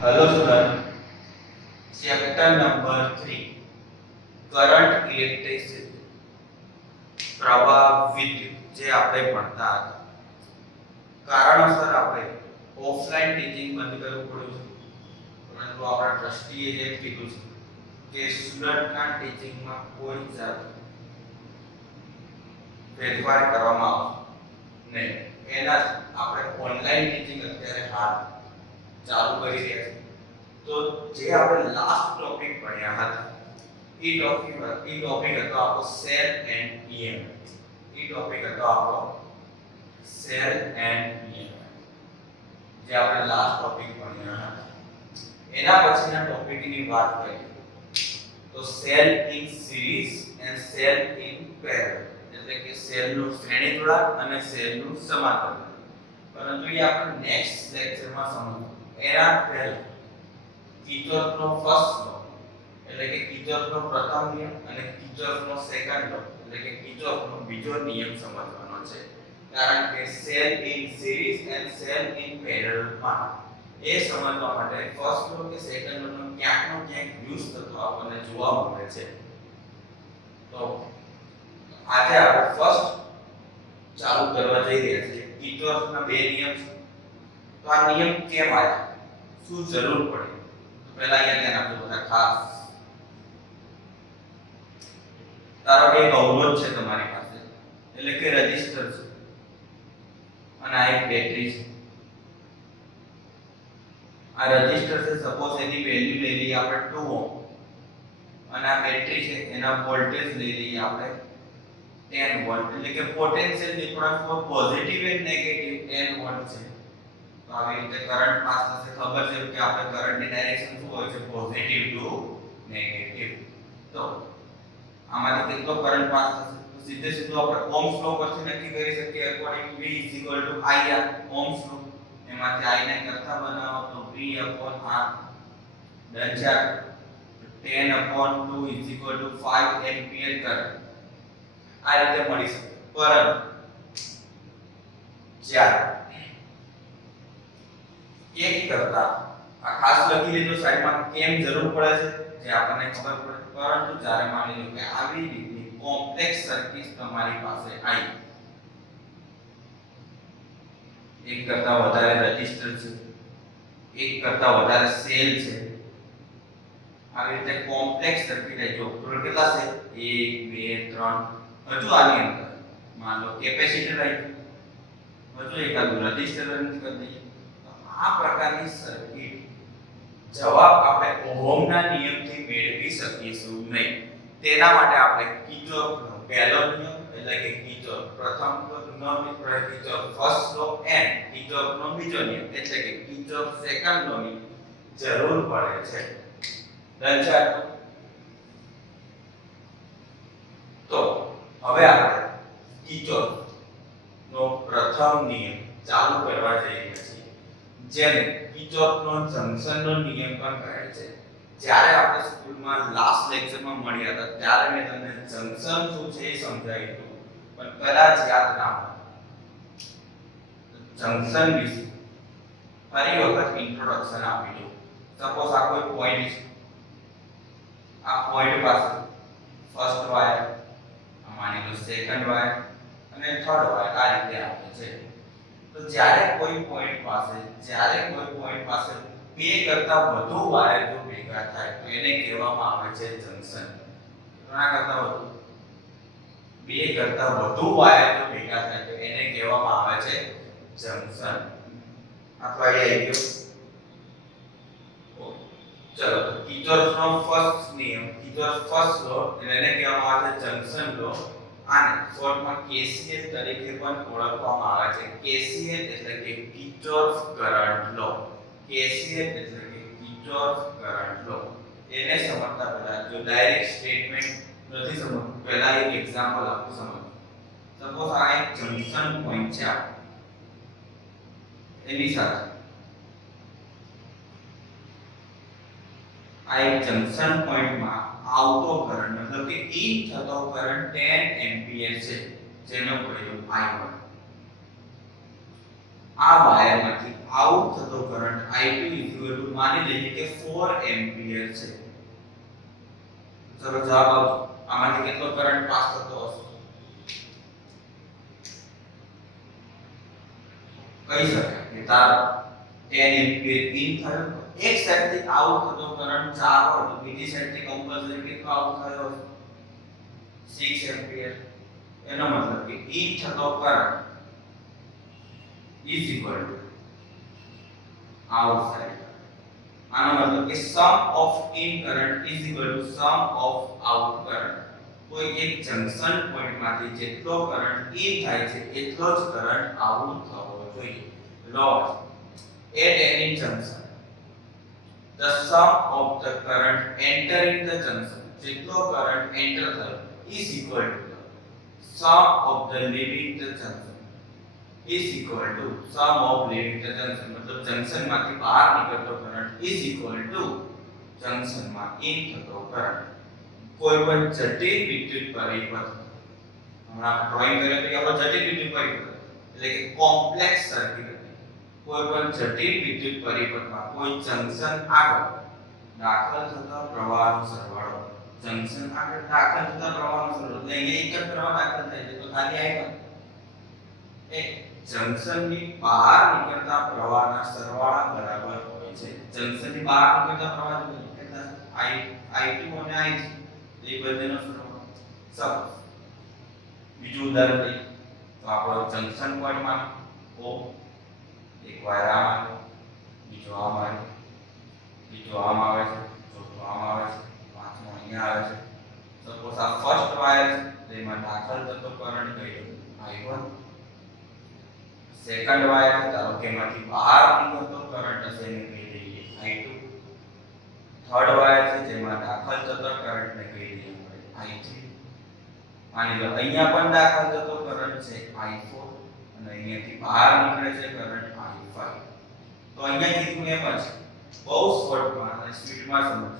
Hello student, chapter number 3 current electricity પ્રવાહ વિદ્યુત જે આપણે ભણતા હતા. કારણોસર આપણે ઓફલાઈન ટીચિંગ બંધ કરવું પડ્યું છે, પરંતુ આપણા ટ્રસ્ટીએ જે કીધું છે કે સ્ટુડન્ટના ટીચિંગમાં કોઈ જાત ફેરફાર કરવામાં આવશે નહીં. એના આપણે ઓનલાઈન ટીચિંગ અત્યારે હાલ ચાલુ કરી રહ્યા છીએ. તો જે આપણે લાસ્ટ ટોપિક ભણ્યા હતા એ ટોપિક હતો આપણો cell and EMF. A topic હતો આપણો સેલ એન્ડ EMF, જે આપણે લાસ્ટ ટોપિક ભણ્યા હતા. એના પછીના ટોપિકની વાત કરીએ તો cell in series and cell in parallel, એટલે કે સેલનું શ્રેણી જોડાણ અને સેલનું સમાંતર જોડાણ. પરંતુ એ આપણે નેક્સ્ટ લેક્ચરમાં સમજવું. એના પહેલા કિર્ચોફનો ફર્સ્ટ લો, એટલે કે કિર્ચોફનો પ્રથમ નિયમ અને કિર્ચોફનો સેકન્ડ લો, એટલે કે કિર્ચોફનો બીજો નિયમ સમજવાનો છે. કારણ કે cell in series and cell in parallel માં એ સમજવા માટે ફર્સ્ટ લો કે સેકન્ડ લો નો ક્યાંક યુઝ થતો આપણને જોવા મળે છે. તો આજે આપણે ફર્સ્ટ ચાલુ કરવા જઈ રહ્યા છીએ. કિર્ચોફના બે નિયમ છે. તો આ નિયમ કેમ આવ્યા, શું જરૂર પડી, પહેલા અહીંયા ધ્યાન આપજો બધા ખાસ. ધારો કે એક અવરોધ છે તમારી પાસે, એટલે કે રેઝિસ્ટર છે, અને આ એક બેટરી છે. આ રેઝિસ્ટર છે, સપોઝ એની વેલ્યુ લઈ લઈએ આપણે 2 ઓહ્મ, અને આ બેટરી છે એના વોલ્ટેજ લઈ લઈએ આપણે 10 વોલ્ટ, એટલે કે potential difference for positive and negative 10 volt છે. તો આવી રીતે કરંટ પાસ થશે. ખબર છે કે આપણે કરંટની ડાયરેક્શન શું હોય છે, પોઝિટિવ ટુ નેગેટિવ. તો આમાંથી કેટલો કરંટ પાસ થશે, તો સીધું આપણે ઓહ્મ્સ લો પરથી નક્કી કરી શકીએ. અકોર્ડિંગ V IR, ઓહ્મ્સ લો. એમાંથી I ને કરતા બનાવો તો V R ડન છે. 10/2 5 એમ્પિયર કરંટ આ રીતે મળી શકે. પરંતુ જ્યારે એક કરતા, આ ખાસ લખી લેજો સાઈડમાં, કેમ જરૂર પડે છે જે આપણને ખબર પડે. પરંતુ જ્યારે માની લો કે આવી રીતની કોમ્પ્લેક્સ સર્કિટ તમારી પાસે આવી, એક કરતા વધારે રેઝિસ્ટર છે, એક કરતા વધારે સેલ છે, આવી રીતે કોમ્પ્લેક્સ સર્કિટ આવી, જો કેટલા છે 1 2 3, હજુ આની અંદર માન લો કેપેસિટર આવી, હજુ એકાદું રેઝિસ્ટર કરી દઈએ. આ પ્રકારની સર્કિટ જવાબ આપણે ઓહમના નિયમથી મેળવી શકીશું નહીં. તેના માટે આપણે કિર્ચોફનો પહેલો નિયમ, એટલે કે કિર્ચોફ પ્રથમ નો કિર્ચોફ ફર્સ્ટ લો એન્ડ કિર્ચોફનો બીજો નિયમ, એટલે કે કિર્ચોફ સેકન્ડ લો ની જરૂર પડે છે. ડન છે. તો હવે આપણે કિર્ચોફનો પ્રથમ નિયમ ચાલુ કરવા જઈ રહ્યા છીએ, જેને કિર્ચોફનો જંક્શનનો નિયમ પણ કહે છે. જ્યારે આપણે સ્કૂલમાં લાસ્ટ લેક્ચરમાં મળ્યા હતા ત્યારે મેં તમને જંક્શન શું છે એ સમજાવ્યું હતું, પણ કદાચ યાદ ના હોય. જંક્શન વિશે ફરી વખત ઇન્ટ્રોડક્શન આપી દઉં. સપોઝ આ કોઈ પોઈન્ટ છે, આ પોઈન્ટ પાસે ફર્સ્ટ વાયર, માની લો સેકન્ડ વાયર અને થર્ડ વાયર આ રીતે આપે છે. તો જ્યારે કોઈ પોઈન્ટ પાસે બે કરતા વધુ વાયર જો ભેગા થાય તો એને કહેવામાં આવે છે જંક્શન. ઘણા કરતા વધુ, બે કરતા વધુ વાયર જો ભેગા થાય તો એને કહેવામાં આવે છે જંક્શન. આટલો આઈડિયા આવી ગયો. ચલો, કિર્ચોફનો ફર્સ્ટ નિયમ, કિર્ચોફ ફર્સ્ટ લો, એને કહેવામાં આવે છે જંક્શન લો. આને શોર્ટમાં KCL તરીકે પણ ઓળખવામાં આવે છે. KCL એટલે કે કિર્ચોફ કરંટ લો. KCL એટલે કે કિર્ચોફ કરંટ લો. એને સમજતા પહેલા જો ડાયરેક્ટ સ્ટેટમેન્ટ નથી સમજવું, પહેલા એક એક્ઝામ્પલ આપું, સમજો. સપોઝ આ એક જંક્શન પોઈન્ટ છે, એની સાથે આ એક જંક્શન પોઈન્ટમાં આવતો કરંટ, મતલબ કે ઇન થતો કરંટ 10 એમ્પિયર છે, જેનો પ્રયોગ I1. આ વાયરમાંથી આઉટ થતો થતો કરંટ I2 માની લઈએ કે 4 એમ્પિયર છે. ચલો જવાબ આપો. આમાંથી કેટલો કરંટ પાસ થતો હશે? કહી શકાય કે તાર 10 એમ્પિયર ઇન થયો, એક સાઈડથી આઉટ થતો કરંટ 4 હોય તો બીજી સાઈડથી કમ્પલ્સરી કેટલો આઉટ થયો હશે? 6 એમ્પિયર. એનો મતલબ કે ઇન થતો current is equal to outside. આનો મતલબ કે sum of in current is equal to sum of out current. કોઈ એક જંકશન પોઈન્ટ માંથી જેટલો કરંટ ઇન થાય છે એટલો જ કરંટ આઉટ થવો જોઈએ. Lord, at any junction the sum of the current entering the junction, જેટલો કરંટ એન્ટર થયો is equal to the sum of the leaving the junction is equal to sum of leaving the junction. मतलब junction માંથી બહાર નીકળતો current is equal to junction માં in થતો current. કોઈ પણ જટિલ વિદ્યુત પરિપથ, હમણાં ડ્રોઈંગ કર્યો તો આપણો જટિલ વિદ્યુત પરિપથ એટલે કે કોમ્પ્લેક્સ સર્કિટ હતી. કોઈ પણ જટિલ વિદ્યુત પરિપથમાં કોઈ જંક્શન આગળ દાખલ થતા પ્રવાહનો સરવાળો, જંક્શન આગળ દાખલ થતા પ્રવાહનો સરવાળો એટલે અહીંયા એક જ પ્રવાહ દાખલ થાય છે તો ખાલી I1 એ જંક્શનની બહાર નીકળતા પ્રવાહના સરવાળા બરાબર હોય છે. જંક્શનની બહાર નીકળતા પ્રવાહ કેટલા? I2 અને I3 એ બંનેનો સરવાળો. સપોઝ બીજું ઉદાહરણ લઈએ તો આપણો જંક્શન પોઈન્ટ માં O, એક વાયર આમ આવે, બીજો આમ આવે, બીજો આમ આવે છે, ચોથો આમ આવે છે, પાંચમો અહીંયા આવે છે. સપોઝ આ ફર્સ્ટ વાયર છે તેમાં દાખલ થતો કરંટ કયો? I1. સેકન્ડ વાયર ધારો કે એમાંથી બહાર નીકળતો કરંટ હશે એને કહી દઈએ I2. થર્ડ વાયર છે જેમાં દાખલ થતો કરંટ ને કહી દઈએ I3. માની લો અહીંયા પણ દાખલ થતો કરંટ છે I4 અને અહીંયાથી બહાર નીકળે છે કરંટ I5. તો અહીંયા કીધું એમ જ બહુ શોર્ટમાં અને સ્પીડમાં સમજો.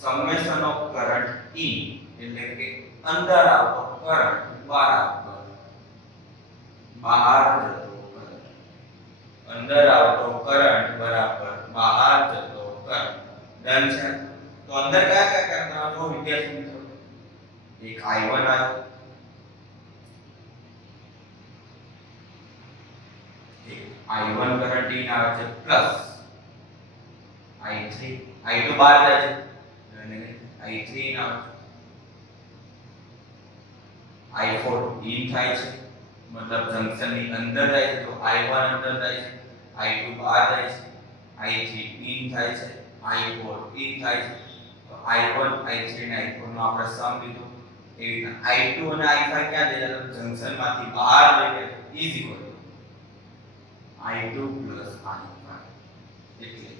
સમેશન ઓફ કરંટ ઇન એટલે કે અંદર આવતો કરંટ બરાબર બહાર જતો કરંટ. અંદર આવતો કરંટ બરાબર બહાર જતો કરંટ. ડન છે. તો અંદર કયા કયા કરંટ આવતો વિદ્યાર્થી મિત્રો? એક I1 આવ્યો, એક I1 કરંટ ઇન આવે છે પ્લસ I3, I2 બહાર જાય છે અને I3 ઇન આવે છે, I4 ઇન થાય છે मतलब जंक्शन ની અંદર જાય છે તો I1 અંદર જાય છે, I2 બહાર જાય છે, I3 ઇન થાય છે, I4 ઇન થાય છે. તો I1 I3 અને I4 નો આપણે સમ લીધો. એ રીતના I2 અને I5 ક્યાં જઈ રહ્યા? જંક્શન માંથી બહાર જઈ રહ્યા is equal two I2 I5. એટલે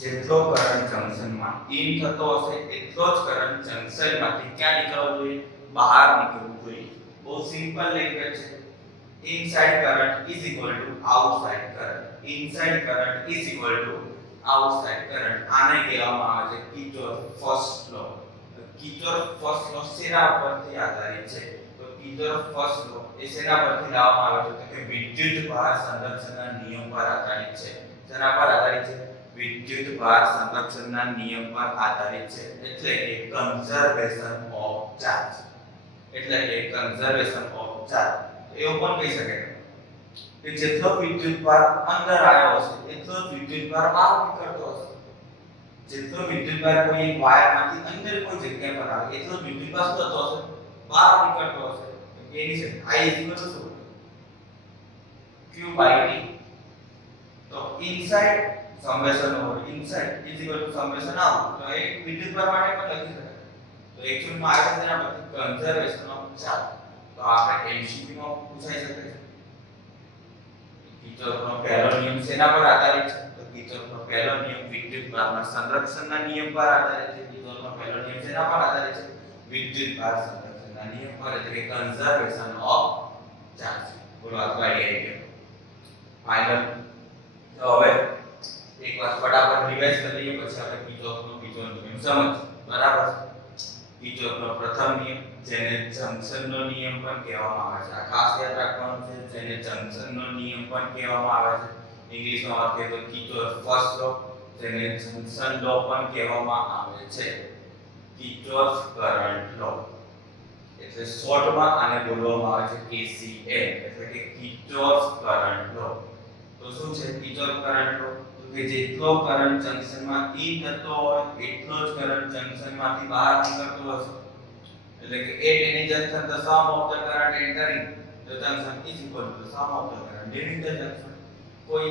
જેટલો કરંટ જંક્શન માં ઇન થતો હશે એટલો જ કરંટ જંક્શન માંથી ક્યાં નીકળવો જોઈએ? બહાર નીકળવું જોઈએ. બહુ સિમ્પલ લેંગ્વેજ છે. Inside current is equal two outside current. Inside current is equal two outside current. આને કહેવામાં આવે છે કિર્ચોફ ફર્સ્ટ લો. કિર્ચોફ ફર્સ્ટ લો શેના પરથી આધારિત છે? તો કિર્ચોફ ફર્સ્ટ લો એ શેના પરથી લાવવામાં આવે છે? તો કે વિદ્યુત ભાર સંરક્ષણના નિયમ પર આધારિત છે. શેના પર આધારિત છે? વિદ્યુત ભાર સંરક્ષણના નિયમ પર આધારિત છે. એટલે કે કન્ઝર્વેશન ઓફ ચાર્જ. એટલે કે કન્ઝર્વેશન ઓફ ચાર્જ. એવું પણ કહી શકાય કે જેટલો વિદ્યુત ભાર અંદર આવ્યો હશે એટલો જ વિદ્યુત ભાર બહાર નીકળતો હશે. જેટલો વિદ્યુત ભાર કોઈ એક વાયરમાંથી અંદર કોઈ જગ્યા પર આવે એટલો જ વિદ્યુત ભાર શું થતો હશે? બહાર નીકળતો હશે. એની છે I ઇક્વલ ટુ શું? Q by T. તો inside summation over inside is equal two summation out. તો એ વિદ્યુત ભાર માટે પણ લખી શકાય. તો એકચ્યુઅલી માં આ તેના પરથી કન્ઝર્વેશન ઓફ ચાર્જ. તો આપણે MCQ માં પૂછાઈ શકે છે. કિર્ચોફનો પહેલો નિયમ શેના પર આધારિત છે? તો કિર્ચોફનો પહેલો નિયમ વિદ્યુત ભારના સંરક્ષણના નિયમ પર આધારિત છે. કિર્ચોફનો પહેલો નિયમ શેના પર આધારિત છે? વિદ્યુત ભાર સંરક્ષણના નિયમ પર, એટલે કે કન્ઝર્વેશન ઓફ ચાર્જ. બોલો આ તો આઈડિયા આવી ગયો. ફાઇનલ. તો હવે એકવાર ફટાફટ રિવાઇઝ કરી લઈએ પછી આપણે કિર્ચોફનો બીજો નિયમ સમજ. બરાબર છે? કિર્ચોફનો પ્રથમ નિયમ જેને જંકશનનો નિયમ પણ કહેવામાં આવે છે. આ ખાસ યાદ રાખવાનું છે, જેને જંકશનનો નિયમ પણ કહેવામાં આવે છે. ઇંગ્લિશમાં વાત કરીએ તો કિર્ચોફ ફર્સ્ટ લો, જેને જંકશન લો પણ કહેવામાં આવે છે. કિર્ચોફ કરંટ લો, એટલે શોર્ટમાં આને બોલવામાં આવે છે KCL, એટલે કે કિર્ચોફ કરંટ લો. તો શું છે કિર્ચોફ કરંટ લો? તો કે જેટલો કરંટ જંકશનમાં ઈ થતો હોય એટલો જ કરંટ જંકશનમાંથી બહાર નીકળતો હશે. એટલે કે at any junction the sum of the current entering the junction is equal to the sum of the current leaving the junction. કોઈ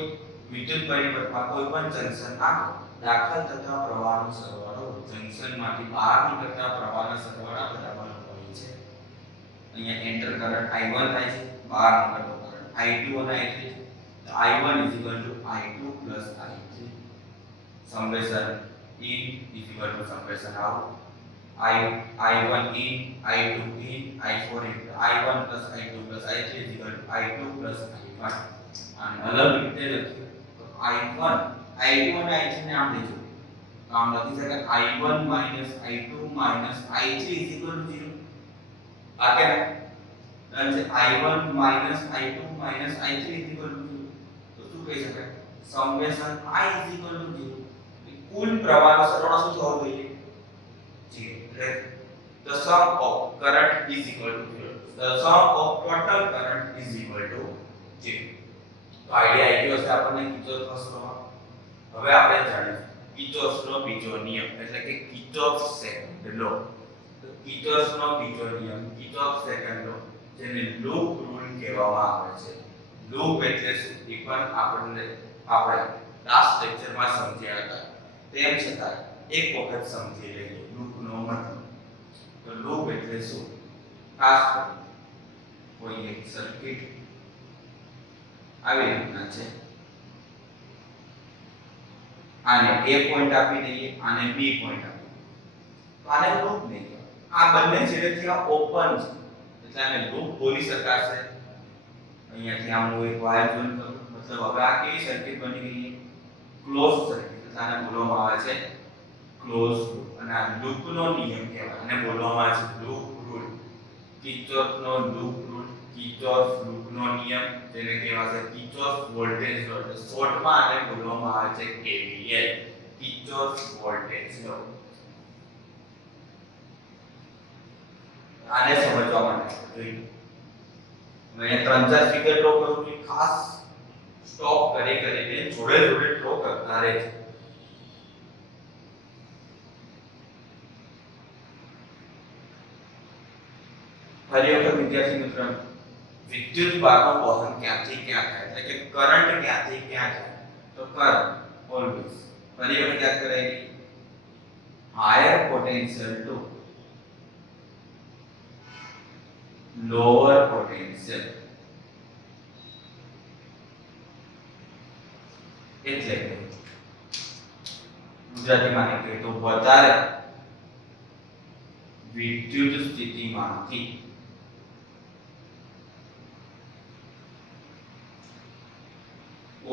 વિદ્યુત પરિપથમાં કોઈ પણ જંકશન આગળ દાખલ થતા પ્રવાહનો સરવાળો જંકશનમાંથી બહાર નીકળતા પ્રવાહના સરવાળા બરાબર હોય છે. અહીંયા એન્ટર કરંટ I1 થાય છે, બહાર નીકળતો કરંટ I2 અને I3 છે. તો I1 I2 I3 summation in summation out. I1 in, I2 in, I4 in. I1 I2 I3 I2 I1. અને અલગ રીતે લખીએ તો I2 અને I3 ને આમ લેજો તો આમ લખી શકાય I1 I2 I3 0. આ કે ડન છે. I1 I2 I3 0. તો શું કહી શકાય સમેશન I 0. કુલ પ્રવાહનો સરવાળો શું થવો જોઈએ? 0. એટલે the sum of current is equal to 0. The sum of total current is equal to 0. તો આઈડિયા આવી ગયો છે આપણને કિર્ચોફ ફર્સ્ટ લો. હવે આપણે જાણીશું કિર્ચોફનો બીજો નિયમ, એટલે કે કિર્ચોફ સેકન્ડ લો. તો કિર્ચોફનો બીજો નિયમ કિર્ચોફ સેકન્ડ લો, જેને લૂપ રૂલ કહેવામાં આવે છે. લૂપ એટલે શું એ પણ આપણે લાસ્ટ લેક્ચરમાં સમજ્યા હતા. તેમ છતાં એક વખત સમજી લઈએ લૂપનો મતલબ. તો લૂપ એટલે શું? ખાસ કરીને કોઈ એક સર્કિટ આવી રીતના છે, આને A પોઈન્ટ આપી દઈએ, આને B પોઈન્ટ આપી દઈએ, તો આને લૂપ નહીં કહેવાય. આ બંને છેડેથી આ ઓપન છે એટલે આને લૂપ બોલી શકાશે. અહીંયાથી આમ હું એક વાયર જોઈન કરું, મતલબ હવે આ કેવી સર્કિટ બની ગઈ? Close circuit. એટલે આને બોલવામાં આવે છે ક્લોઝ લૂપ. અને આ લૂપનો નિયમ કહેવાય, આને બોલવામાં આવે છે લૂપ રૂલ. કિર્ચોફનો લૂપ રૂલ, કિર્ચોફ લૂપનો નિયમ, જેને કહેવાય છે કિર્ચોફ વોલ્ટેજ લો. શોર્ટમાં આને બોલવામાં આવે છે KVL, કિર્ચોફ વોલ્ટેજ લો. આને સમજવા માટે જોઈએ મેં ત્રણ ચાર ફિગર ડ્રો કરું છું, ખાસ સ્ટોપ કરીને જોડે ડ્રો કરતા રહેજો. ફરી વખત વિદ્યાર્થી મિત્રો, વિદ્યુત ભારનું વહન ક્યાંથી ક્યાં થાય, એટલે કે કરંટ ક્યાંથી ક્યાં જાય? તો કરંટ ઓલવેઝ ફરી વખત યાદ કરાવી higher potential to lower potential. એટલે કે ગુજરાતીમાં કહીએ તો વધારે વિદ્યુત સ્થિતિમાંથી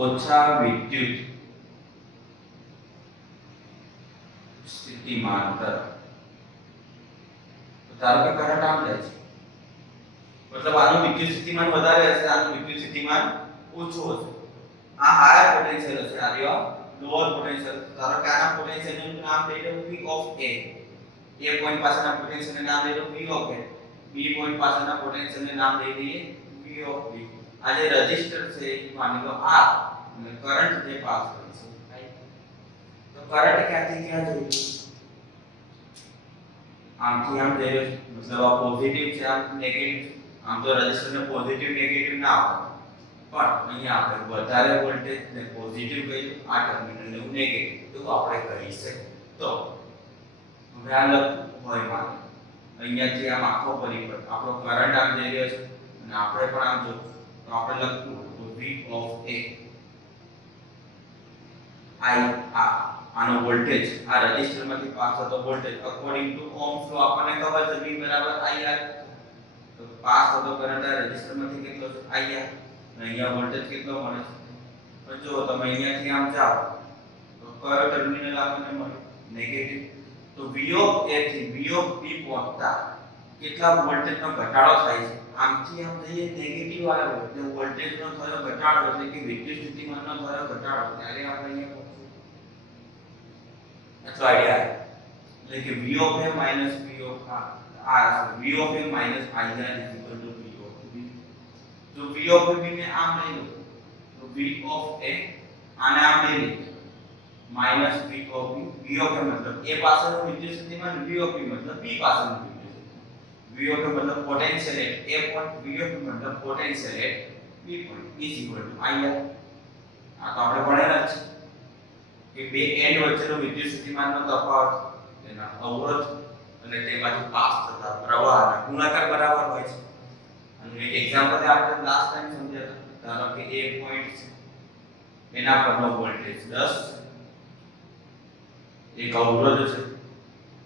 ઓછા વિદ્યુત સ્થિતિમાન તરફ. ધારો કે કરંટ આમ જાય છે, મતલબ આનું વિદ્યુત સ્થિતિમાન વધારે હશે, આનું વિદ્યુત સ્થિતિમાન ઓછું હશે. આ હાયર પોટેન્શિયલ હશે, આ રહ્યો લોઅર પોટેન્શિયલ. ધારો કે આના પોટેન્શિયલનું નામ લઈ લો V of A. A point પાસેના પોટેન્શિયલનું નામ લઈ લો V of A. B point પાસેના પોટેન્શિયલનું નામ લઈ લઈએ V ઓફ B. આ જે રેઝિસ્ટર છે એ માની લો R અને કરંટ જે પાસ કરે છે I. તો કરંટ ક્યાંથી ક્યાં જઈ રહ્યો? આમથી આમ જઈ રહ્યો છે, મતલબ આ પોઝિટિવ છે, આમ નેગેટિવ છે. આમ તો રેઝિસ્ટરને પોઝિટિવ નેગેટિવ ના આવે, પણ અહીંયા આપણે વધારે વોલ્ટેજ ને પોઝિટિવ કહ્યું, આ ટર્મિનલને નેગેટિવ, તો આપણે કહી શકીએ. તો હવે આ લખવું હોય માને અહીંયાથી આમ આખો પરિપથ આપણો કરંટ આમ જઈ રહ્યો છે અને આપણે પણ આમ જો તો આપણે લખવું તો V ઓફ A I આનો વોલ્ટેજ આ રેઝિસ્ટરમાંથી પાસ થતો વોલ્ટેજ અકોર્ડિંગ ટુ ઓહ્મ્સ લો આપણને ખબર છે V બરાબર IR. તો પાસ થતો કરંટ આ રેઝિસ્ટરમાંથી કેટલો છે IR, અને અહીંયા વોલ્ટેજ કેટલો મળે છે? પણ જો તમે અહીંયાથી આમ જાઓ તો કયો ટર્મિનલ આપણને મળે? નેગેટિવ. તો V ઓફ A થી V ઓફ B પહોંચતા કેટલા વોલ્ટેજનો ઘટાડો થાય છે આમથી આમ જઈએ નેગેટિવ આવ્યો એટલે વોલ્ટેજનો થયો ઘટાડો એટલે કે વિદ્યુત સ્થિતિમાનનો થયો ઘટાડો ત્યારે આપણે અહીંયા એટલો આઈડિયા એટલે કે V of A minus V of V of A minus IR is equal to V of B તો V of B ને આમ લઈ લો તો V of A આને આમ લઈ લો minus V of B V of A मतलब A પાસેનો વિદ્યુત સ્થિતિમાન V of B मतलब B પાસેનો V of A मतलब potential at A point V of A मतलब potential at B point is equal to IR આ તો આપણે ભણેલા જ છે કે બે એન્ડ વચ્ચેનો વિદ્યુત સ્થિતિમાનનો તફાવત તેના અવરોધ અને તેમાંથી પાસ થતા પ્રવાહના ગુણાકાર બરાબર હોય છે અને એક એક્ઝામ્પલ આપણે લાસ્ટ ટાઈમ સમજ્યા હતા ધારો કે A પોઈન્ટ છે એના પરનો વોલ્ટેજ 10 એક અવરોધ છે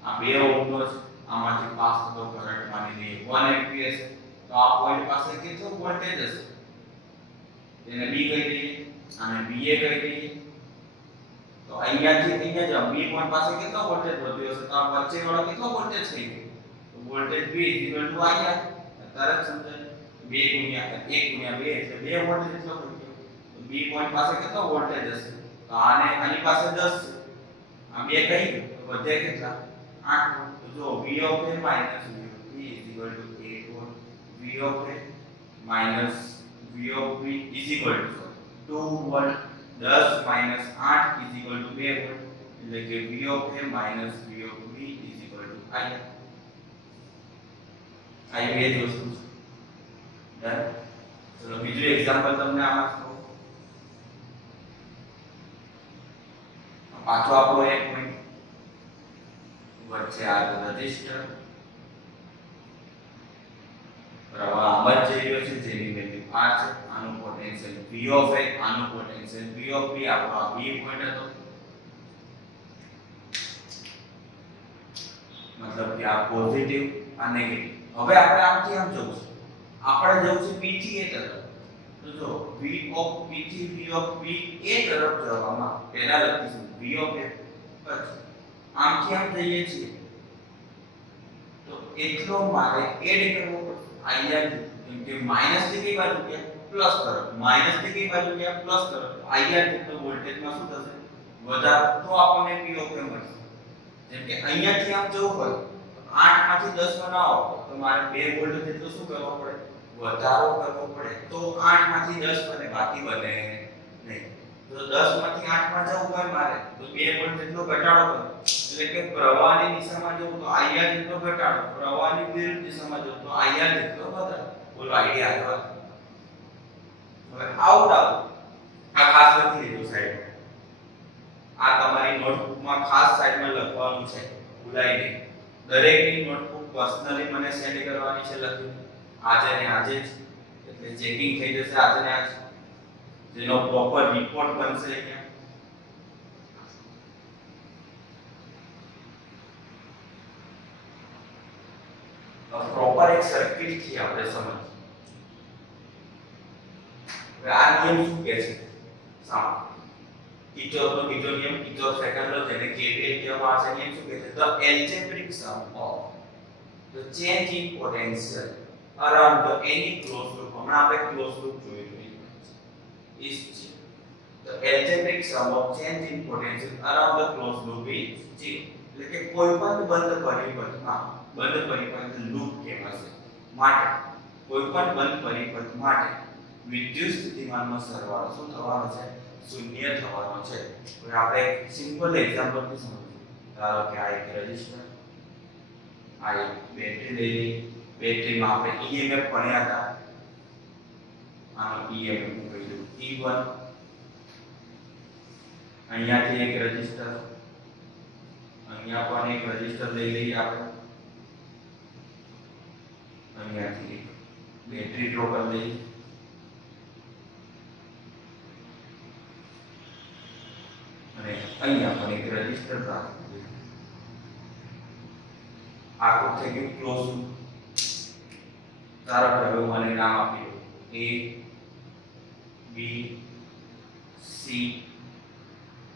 આ બે ઓહ્મનો છે આમાંથી પાસ થતો કરંટ માની લઈએ 1 એમ્પિયર છે તો આ પોઈન્ટ પાસે કેટલો વોલ્ટેજ હશે તેને B કહી દઈએ અને VA કહી દઈએ તો અહીંયાથી અહીંયા જ B પોઈન્ટ પાસે કેટલો વોલ્ટેજ વધ્યો હશે તો આ વચ્ચે વાળો કેટલો વોલ્ટેજ થઈ ગયો તો વોલ્ટેજ V IR તરત સમજાય 2 ગુણ્યા 1 ગુણ્યા 2 એટલે 2 વોલ્ટેજ એટલો થઈ ગયો તો B પોઈન્ટ પાસે કેટલો વોલ્ટેજ હશે તો આને આની પાસે 10 છે આ બે કઈ તો વધે કેટલા 8 વોલ્ટ તો જો V of A minus V of B is equal to 8 volt V of A minus V of B is equal to 2 volt 10 minus 8 is equal to 2 volt એટલે કે V of A minus V of B is equal to IR આ બે જ વસ્તુ છે done ચલો બીજું example તમને આમાં કહું પાછો આપણો એક પોઈન્ટ વચ્ચે આ રજિસ્ટર પ્રવાહ આમ જ જઈ રહ્યો છે જેની વેલ્યુ R છે આનું પોટેન્શિયલ V of A આનું પોટેન્શિયલ V of B આપણો આ B પોઈન્ટ હતો મતલબ કે આ પોઝિટિવ આ નેગેટિવ હવે આપણે આમથી આમ જવું છે આપણે જવું છે P થી A તરફ તો જો V of P થી V of B A તરફ જવામાં પહેલા લખીશું V of A પછી આમથી આમ જઈએ છીએ તો એટલો મારે એડ કરવો પડશે IR કેમ કે માઈનસ થી કઈ બાજુ ગયા પ્લસ તરફ માઈનસ થી કઈ બાજુ ગયા પ્લસ તરફ IR જેટલો વોલ્ટેજમાં શું થશે વધારો તો આપણને P of A મળશે જેમ કે અહીંયાથી આમ જવું હોય 8 માંથી 10 બનાવો તો મારે 2 વોલ્ટ જેટલો શું કરવો પડે વધારો કરવો પડે તો 8 માંથી 10 બને બાકી બને નહીં તો 10 માંથી 8 માં જવું હોય મારે તો 2 વોલ્ટ જેટલો ઘટાડો કરો એટલે કે પ્રવાહની દિશામાં જવું તો IR જેટલો ઘટાડો પ્રવાહની વિરુદ્ધ દિશામાં જવું તો IR જેટલો વધારો બોલો આઈડિયા આવ્યો હવે આઉટ આ ખાસ લખી લીધું સાઈડ આ તમારી નોટબુકમાં ખાસ સાઈડમાં લખવાનું છે ભૂલાય નહીં દરેકની નોટબુક પર્સનલી મને સેન્ડ કરવાની છે લખી આજે ને આજે જ એટલે ચેકિંગ થઈ જશે આજે ને આજે જેનો પ્રોપર રિપોર્ટ બનશે અહીંયા પ્રોપર એક સર્કિટ થી આપણે સમજ હવે આ નિયમ શું કહે છે સામ કિર્ચોફનો બીજો નિયમ કિર્ચોફ સેકન્ડ લો જેને KVL કહેવામાં આવે છે નિયમ શું કહે છે the algebraic sum of the change in potential around the any closed loop હમણાં આપણે ક્લોઝ લૂપ જોયું is the algebraic sum of change in potential around the closed loop is 0 એટલે કે કોઈપણ બંધ પરિપથ લૂપ કહેવાશે માટે કોઈપણ બંધ પરિપથ માટે વિદ્યુત સ્થિતિમાનનો સરવાળો શું થવાનો છે શૂન્ય થવાનો છે હવે આપણે એક સિમ્પલ એક્ઝામ્પલ થી સમજીએ ધારો કે આ એક રેઝિસ્ટર આ એક બેટરી લઈ લઈએ બેટરીમાં આપણે EMF ભણ્યા હતા આનો EMF હું કહી દઉં E1 અહીંયાથી એક રેઝિસ્ટર અહીંયા પણ એક રેઝિસ્ટર લઈ લઈએ આપણે અહીંયાથી એક બેટરી ડ્રો કરી લઈએ અને અહીંયા પણ એક રેઝિસ્ટર પ્રાપ્ત કરીએ આખું થઈ ગયું ક્લોઝ લૂપ ચાલો હવે મને નામ આપી દો A B C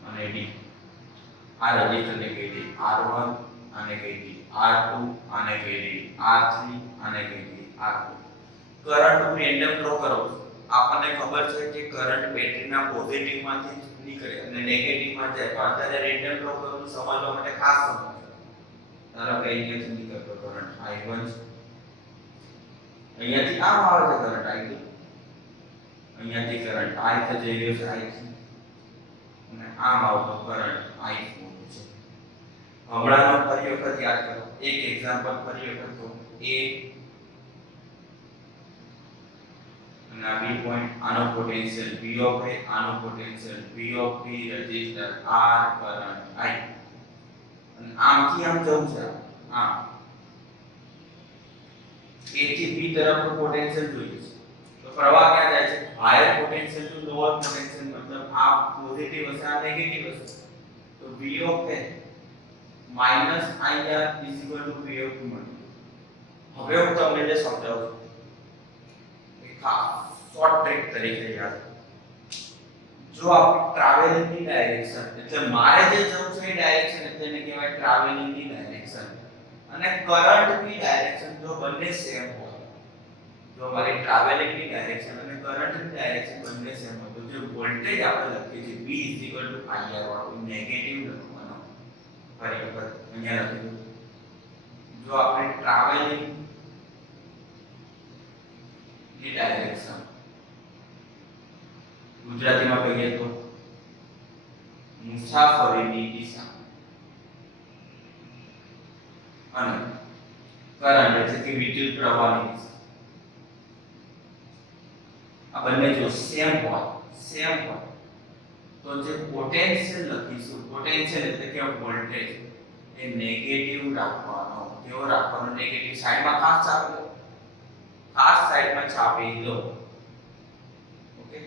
અને D આ રેઝિસ્ટરને કહી દઈએ R1 આને કહી દઈએ R2 આને કહી દઈએ R3 આને કહી દઈએ R2 કરંટ હું રેન્ડમ ડ્રો કરું છું આપણને ખબર છે કે કરંટ બેટરીના પોઝિટિવ માંથી નીકળે અને નેગેટિવ માં જાય પણ અત્યારે રેન્ડમ ડ્રો કરું છું સમજવા માટે ખાસ સમજો ધારો કે અહીંયાથી નીકળતો કરંટ I1 અહીંયાથી આમ આવે છે કરંટ I2 અહીંયાથી કરંટ I થી જઈ રહ્યો છે I3 અને આમ આવતો કરંટ I4 છે હમણાંનો ફરી વખત યાદ કરો એક એક્ઝામ્પલ ફરી વખત કહો A અને આ બી પોઈન્ટ આનો પોટેન્શિયલ V ઓફ A આનો potential V of B resistor R current I અને આમથી આમ જવું છે આમ A થી B તરફનો પોટેન્શિયલ જોઈએ છે તો પ્રવાહ ક્યાં જાય છે higher potential to lower potential મતલબ આ પોઝિટિવ હશે આ નેગેટિવ હશે તો V of A minus IR is equal to V of B મળે હવે હું તમને જે સમજાવું છું એક શોર્ટ ટ્રિક તરીકે યાદ જો આપ ટ્રાવેલિંગ ની ડાયરેક્શન એટલે મારે જે જવું છે એ ડાયરેક્શન એટલે એને કહેવાય ટ્રાવેલિંગ ની ડાયરેક્શન અને કરંટ ની ડાયરેક્શન જો બંને સેમ હોય જો મારી ટ્રાવેલિંગ ની ડાયરેક્શન અને કરંટ ની ડાયરેક્શન બંને સેમ હોય તો જે વોલ્ટેજ આપણે લખીએ છીએ V IR વાળું નેગેટિવ લખવાનો ફરી વખત અહીંયા લખી દઉં જો આપણે ટ્રાવેલિંગ ની ડાયરેક્શન ગુજરાતીમાં કહીએ તો મુસાફરીની દિશા અને કરંટ એટલે કે વિદ્યુત પ્રવાહની દિશા આ બંને જો સેમ હોય તો જે પોટેન્શિયલ લખીશું પોટેન્શિયલ એટલે કે વોલ્ટેજ એ નેગેટિવ રાખવાનો કેવો રાખવાનો નેગેટિવ સાઈડમાં ખાસ સાઈડમાં છાપી દો ઓકે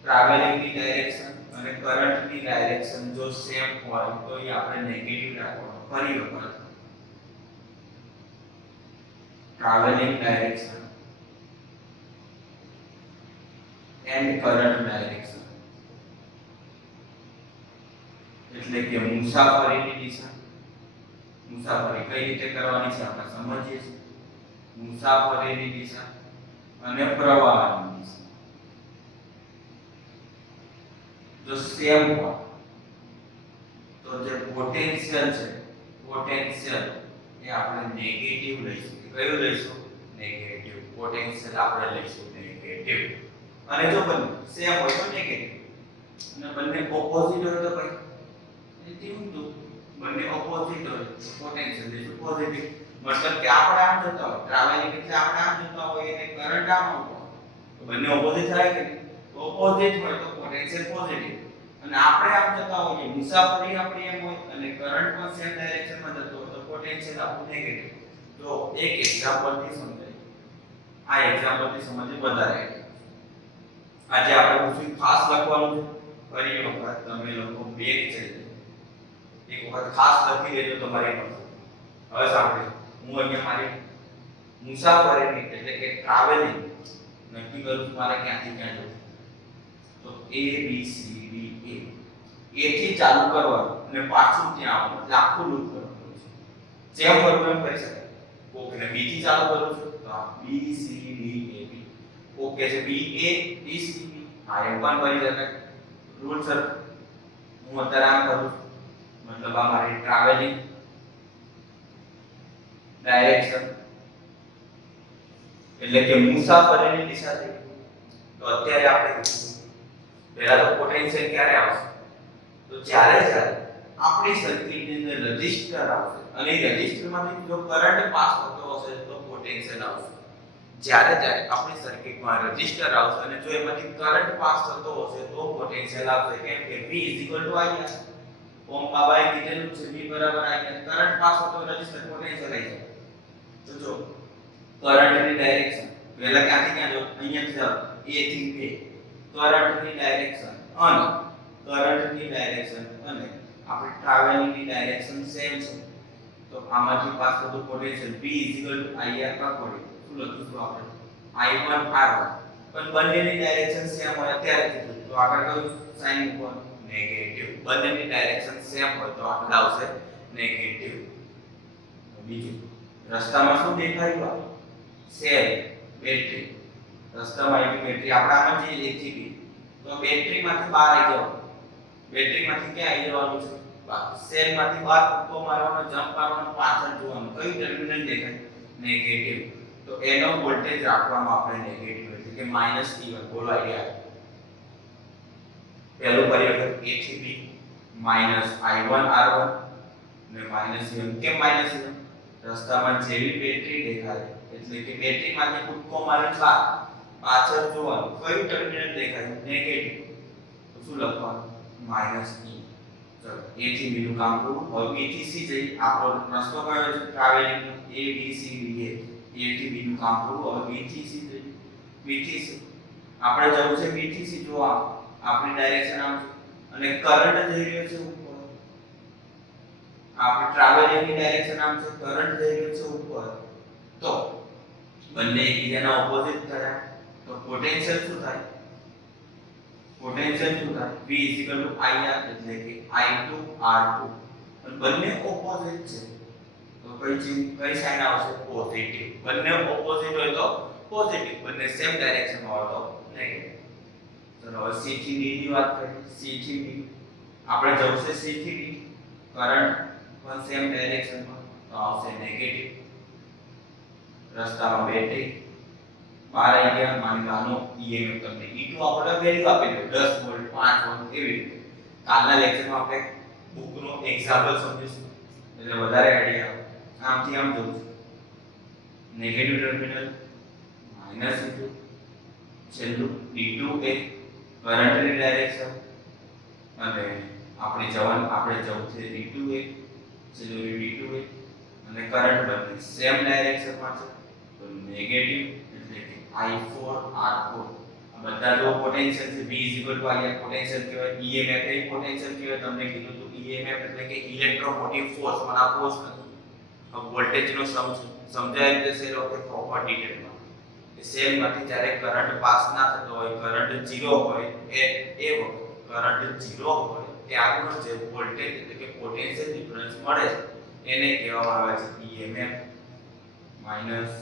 ટ્રાવેલિંગ ની ડાયરેક્શન અને કરંટ ની ડાયરેક્શન જો સેમ હોય તો એ આપણે નેગેટિવ રાખવાનો ફરી વખત travelling direction end current direction એટલે કે મુસાફરીની દિશા મુસાફરી કઈ રીતે કરવાની છે આપણે સમજીએ છીએ મુસાફરીની દિશા અને પ્રવાહની દિશા જો સેમ હોય તો જે પોટેન્શિયલ છે પોટેન્શિયલ એ આપણે નેગેટિવ લઈશું કયું લઈશું નેગેટિવ પોટેન્શિયલ આપણે લઈશું નેગેટિવ અને જો બંને સેમ હોય તો નેગેટિવ અને બંને ઓપોઝિટ હોય તો કઈ ઊંધું બંને ઓપોઝિટ હોય તો પોટેન્શિયલ લઈશું પોઝિટિવ મતલબ કે આપણે આમ જતા હોય ટ્રાવેલિંગ એટલે આપણે આમ જતા હોય અને કરંટ આમ આવતો તો બંને ઓપોઝિટ થાય કે ઓપોઝિટ હોય તો પોટેન્શિયલ પોઝિટિવ અને આપણે આમ જતા હોઈએ મુસાફરી આપણી એમ હોય અને કરંટ પણ સેમ ડાયરેક્શનમાં જતો હોય તો પોટેન્શિયલ આપણું નેગેટિવ તો એક એક્ઝામ્પલથી સમજાય આ એક્ઝામ્પલથી સમજે વધારે આજે આપણે પૂછ્યું ખાસ લખવાનું છે ફરી વખત તમે લોકો બેક છે એક વખત ખાસ લખી દેજો તમારી પાસે હવે સાંભળો હું અહીંયા મારી મુસાફરીની એટલે કે ટ્રાવેલિંગ નક્કી કરું છું મારે ક્યાંથી ક્યાં જવું તો A B C D A થી ચાલુ કરવાનું અને પાછું ત્યાં આવવાનું એટલે આખું લૂપ કરવાનું છે સેમ ફોર્મ્યુલા એમ કરી શકાય ઓકે B થી ચાલુ કરું છું તો આ B C D A B okay છે B A B C B આ એમ પણ કરી શકાય રૂલ સર હું અત્યારે આમ કરું છું મતલબ આ મારી ટ્રાવેલિંગ ડાયરેક્શન એટલે કે મુસાફરીની દિશા થઈ તો અત્યારે આપણે પહેલા તો પોટેન્શિયલ ક્યારે આવશે તો જ્યારે આપણી સર્કિટની અંદર રેઝિસ્ટર આવશે અને રેઝિસ્ટરમાંથી જો કરંટ પાસ થતો હશે તો પોટેન્શિયલ આવશે જ્યારે આપણી સર્કિટમાં રેઝિસ્ટર આવશે અને જો એમાંથી કરંટ પાસ થતો હશે તો પોટેન્શિયલ આવશે કેમ કે V IR ઓમ બાબાએ કીધેલું છે V IR કરંટ પાસ થતો રેઝિસ્ટર પોટેન્શિયલ આવી જાય તો જો કરંટની ડાયરેક્શન પહેલા ક્યાંથી ક્યાં જો અહીંયાથી જાવ A થી B કરંટની ડાયરેક્શન અને આપણે ટ્રાવેલિંગની ડાયરેક્શન સેમ છે તો આમાંથી પાસ થતું પોટેન્શિયલ V IR પર પડે શું લખીશું આપણે I1 R1 પણ બંનેની ડાયરેક્શન સેમ હોય અત્યારે કીધું તો આગળ કયું સાઇન મૂકવાનું નેગેટિવ બંનેની ડાયરેક્શન સેમ હોય તો આગળ આવશે નેગેટિવ બીજું રસ્તામાં શું દેખાયું? Cell, battery. રસ્તામાં આવી બેટરી આપણે આમાં જે એથી બી તો બેટરીમાંથી બહાર આવી જાવ. બેટરીમાંથી ક્યાં આવી જવાનું છે? સેલમાંથી બહાર કૂદકો મારવાનો, જમ્પ મારવાનો, પાછળ જોવાનું. કયું ટર્મિનલ દેખાય? નેગેટિવ. તો એનો વોલ્ટેજ રાખવાનો આપણે નેગેટિવ એટલે કે -E1. બોલો આઈડિયા. પહેલું પરિવર્તન a થી b -I1R1 ને -E1. કેમ -E1? રસ્તામાં જેવી બેટરી દેખાય એટલે કે બેટરીમાંથી કૂદકો મારીને પાછળ જોવાનું. કયું ટર્મિનલ દેખાય? નેગેટિવ. તો શું લખવાનું? -E. ચલો a થી b નું કામ પૂરું. હવે b થી c જઈ. આપણો રસ્તો કયો છે? Travelling a b c d a. a થી b નું કામ પૂરું. હવે b થી c જઈ. b થી c આપણે જવું છે b થી c જોવા. આપણી ડાયરેક્શન આમ અને કરંટ જઈ રહ્યો છે ઉપર. આપણે ટ્રાવેલિંગની ડાયરેક્શન આમ છે, કરંટ જઈ રહ્યો છે ઉપર. તો બંને એકબીજાના ઓપોઝિટ થયા તો પોટેન્શિયલ શું થાય? પોટેન્શિયલ શું થાય? V IR એટલે કે I2R2. અને બંને ઓપોઝિટ છે તો કઈ સાઇન આવશે? પોઝિટિવ. બંને ઓપોઝિટ હોય તો પોઝિટિવ, બંને સેમ ડાયરેક્શનમાં હોય તો નેગેટિવ. ચલો હવે C થી D ની વાત કરીએ. C થી D આપણે જવું છે C થી D. કરંટ પણ સેમ ડાયરેક્શનમાં તો આવશે નેગેટિવ. રસ્તામાં બેટરી બહાર આવી ગયા. માની લો આનો EMF તમને E2 આપણે વેલ્યુ આપી દો 10 વોલ્ટ 5 વોલ્ટ એવી રીતે. કાલના લેક્ચરમાં આપણે બુકનો એક્ઝામ્પલ સમજીશું એટલે વધારે આઈડિયા આવે. આમથી આમ જવું છે. Negative terminal -E2. છેલ્લું D2 એ કરંટની ડાયરેક્શન અને આપણે જવું છે D2 એ છેલ્લું D2 એ અને કરંટ બંને સેમ ડાયરેક્શનમાં છે તો નેગેટિવ એટલે કે I4R4. આ બધા જો પોટેન્શિયલ છે V IR પોટેન્શિયલ કહેવાય, EMF એ પોટેન્શિયલ કહેવાય. તમને કીધું હતું EMF એટલે કે ઇલેક્ટ્રોમોટિવ ફોર્સ. મને આ ફોર્સ નથી, આ વોલ્ટેજનો સમ છે. સમજાય જશે લોકો પ્રોપર ડિટેલમાં. સેલમાંથી જ્યારે કરંટ પાસ ના થતો હોય, કરંટ 0 હોય એ વખત કરંટ 0 હોય ત્યારનો જે વોલ્ટેજ એટલે કે પોટેન્શિયલ ડિફરન્સ મળે છે એને કહેવામાં આવે છે EMF માઈનસ.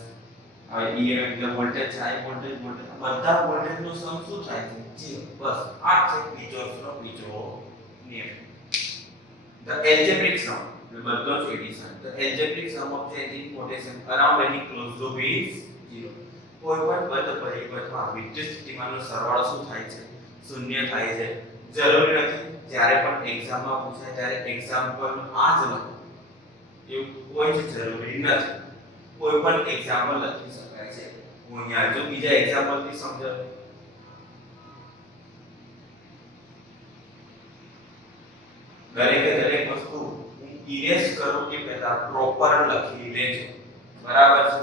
હવે EMF એટલે વોલ્ટેજ છે, આ વોલ્ટેજ બધા વોલ્ટેજનો સમ શું થાય છે? 0. બસ આ છે કિર્ચોફનો બીજો નિયમ. The algebraic sum, એટલે બધો જ addition. The algebraic sum of change in potential around any closed loop is 0. કોઈ પણ બંધ પરિપથમાં વિદ્યુત સ્થિતિમાનનો સરવાળો શું થાય છે? શૂન્ય થાય છે. જરૂરી નથી જ્યારે પણ એક્ઝામમાં પૂછાય ત્યારે એક્ઝામ્પલ આ જ લખો એવું કોઈ જ જરૂરી નથી. કોઈ પણ એક્ઝામ્પલ લખી શકાય છે. હું અહીંયા જો બીજા એક્ઝામ્પલથી સમજાવું. દરેક વસ્તુ હું ઇરેઝ કરું કે પહેલા પ્રોપર લખી લેજો. બરાબર છે?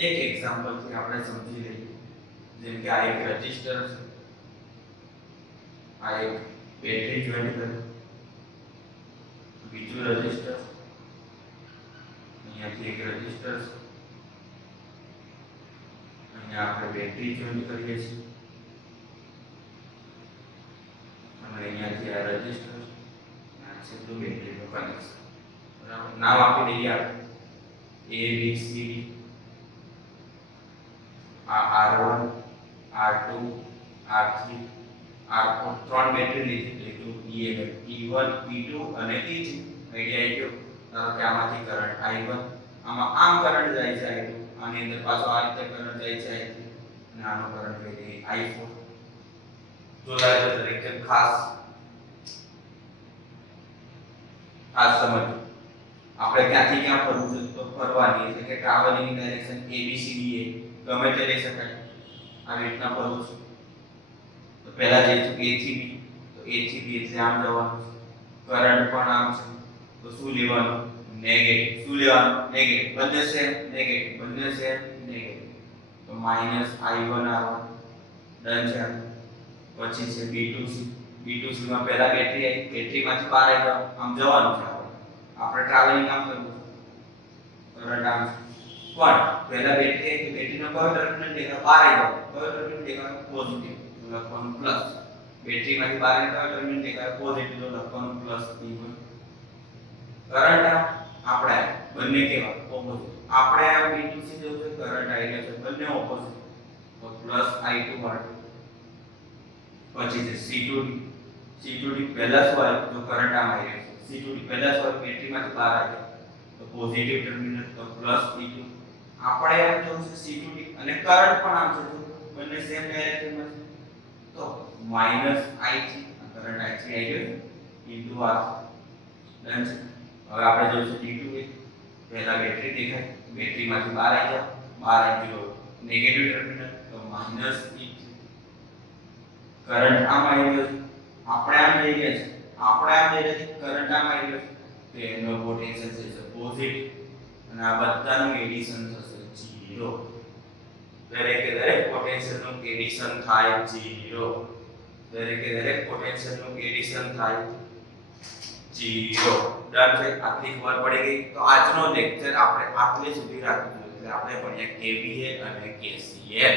એક એક્ઝામ્પલ થી આપણે સમજી લઈએ. જેમ કે આ એક રેઝિસ્ટર છે, આ એક બેટરી જોઈન્ટ કરે, બીજું રેઝિસ્ટર, અહીંયાથી એક રેઝિસ્ટર છે, અહીંયા આપણે બેટરી જોઈન્ટ કરીએ છીએ અને અહીંયાથી આ રેઝિસ્ટર, આ છે તો બેટરીનું કનેક્શન. બરાબર? નામ આપી દઈએ આપણે A B C D. આ R1 R2 R3 R4 ત્રણ બેટરી લીધી એટલે EMF E1 E2 અને E3. આઈડિયા આવ્યો. ધારો કે આમાંથી કરંટ I1, આમાં આમ કરંટ જાય છે I2, આની અંદર પાછો આ રીતે કરંટ જાય છે I3 અને આનો કરંટ કહી દઈએ I4. જોડાયેલો દરેક ખાસ સમજો. આપણે ક્યાંથી ક્યાં ફરવું છે તો ફરવાની એટલે કે ટ્રાવેલિંગ ડાયરેક્શન ABCD એ ગમે તે લઈ શકાય. આવી રીતના ફરવું છે તો પહેલા જઈશું A થી B. તો A થી B એટલે આમ જવાનું છે. કરંટ પણ આમ છે તો શું લેવાનું? નેગેટિવ. શું લેવાનું? નેગેટિવ. બંને સેમ નેગેટિવ, બંને સેમ નેગેટિવ. તો -I1R1 ડન છે. પછી છે B2C. B2C માં પહેલા બેટરી આવી, બેટરીમાંથી બહાર આવી આમ જવાનું છે. આપણે ટ્રાવેલિંગ આમ કરવું છે, કરંટ આમ છે. પણ પહેલા બેટરી આવી, બેટરીનો કયો ટર્મિનલ દેખાય? બહાર આવી કયો ટર્મિનલ દેખાય? પોઝિટિવ. તો લખવાનું પ્લસ. બેટરીમાંથી બહાર કયો ટર્મિનલ દેખાય? પોઝિટિવ. તો લખવાનું પ્લસ E1. કરંટ આમ આપણે બંને કેવા ઓપોઝિટ. આપણે આ B2C જેવું છે કરંટ આવી રહ્યો છે બંને ઓપોઝિટ તો પ્લસ I2 R2. પછી છે C2D પહેલા શું આવ્યું તો કરંટ આમ આવી રહ્યો છે C2D પહેલા શું આવ્યું બેટરીમાંથી બહાર આવ્યો તો પોઝિટિવ ટર્મિનલ તો પ્લસ E2. આપણે એમ જોયું છે C2D અને કરંટ પણ આમ છે બંને સેમ ડાયરેક્શનમાં છે તો માઈનસ I3 કરંટ I3 આવી ગયો ઇન્ટુ R. ડન છે. હવે આપણે જોઈશું D2 પહેલા બેટરી દેખાય બેટરીમાંથી બહાર આવી જાવ બહાર આવી ગયો નેગેટિવ ટર્મિનલ તો માઈનસ E3. કરંટ આમ આવી રહ્યો છે આપણે આમ જઈ રહ્યા છે કરંટ આમ આવી રહ્યો છે તો એનો પોટેન્શિયલ છે પોઝિટિવ અને આ બધાનું એડિશન થશે 0. દરેક પોટેન્શિયલનું એડિશન થાય 0. દરેક પોટેન્શિયલનું એડિશન થાય 0. ડન છે. આટલી ખબર પડી ગઈ તો આજનો લેક્ચર આપણે આટલે સુધી રાખીશું એટલે આપણે ભણ્યા KVL અને KCL.